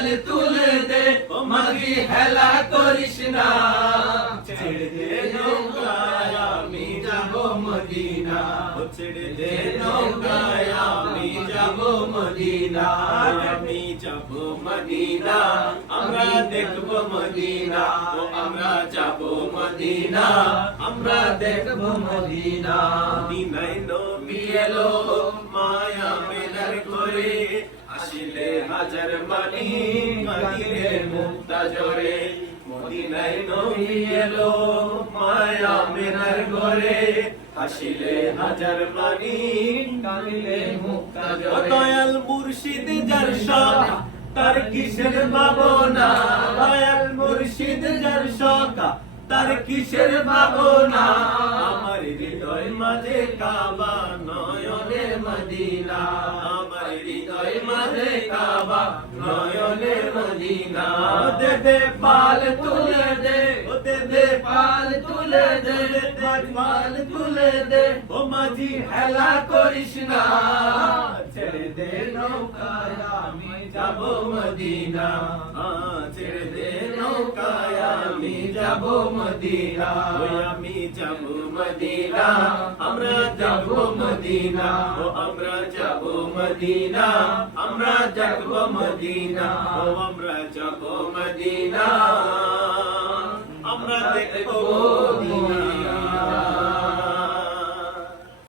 পাল তুলে দে মাঝি হেলা করিস না। ছেড়ে দে নৌকায়, আমি যাব মদিনা। ছেড়ে দে নৌকায়, আমি যাব মদিনা। আমি যাব মদিনা, আমরা দেখব মদিনা। ও, আমরা যাব মদিনা, আমরা দেখব মদিনা। মদিনায় নবী এলো, মায়া মেলার করে হাজার মানি কাঁদিলে মুক্তা জরে মদিনায় নবী এলো মায়া মেলার ঘরে। আসিলে হাজার মানি, কাঁদিলে মুক্তা জরে দয়াল মুর্শিদ যার শখ তার কিসের ভাবনা? দয়াল মুর্শিদ যার শখ তার কিসের ভাবনা? আমার হৃদয় মাঝে কাবা নয়নের মদিনা। মাঝে কাবা নয়নের মদিনা। দে দে পাল তুলে দে দে দে পাল তুলে দে পাল তুলে দে। ও মাঝি হেলা করিস না ছেড়ে দে নৌকায় আমি যাব মদিনা। ছেড়ে দে নৌকায় আমি যাব মদিনা। আমি যাব মদিনা। আমরা মদিনা ও আমরা যাব মদিনা আমরা যাব মদিনা ও আমরা যাব মদিনা। আমরা দেখব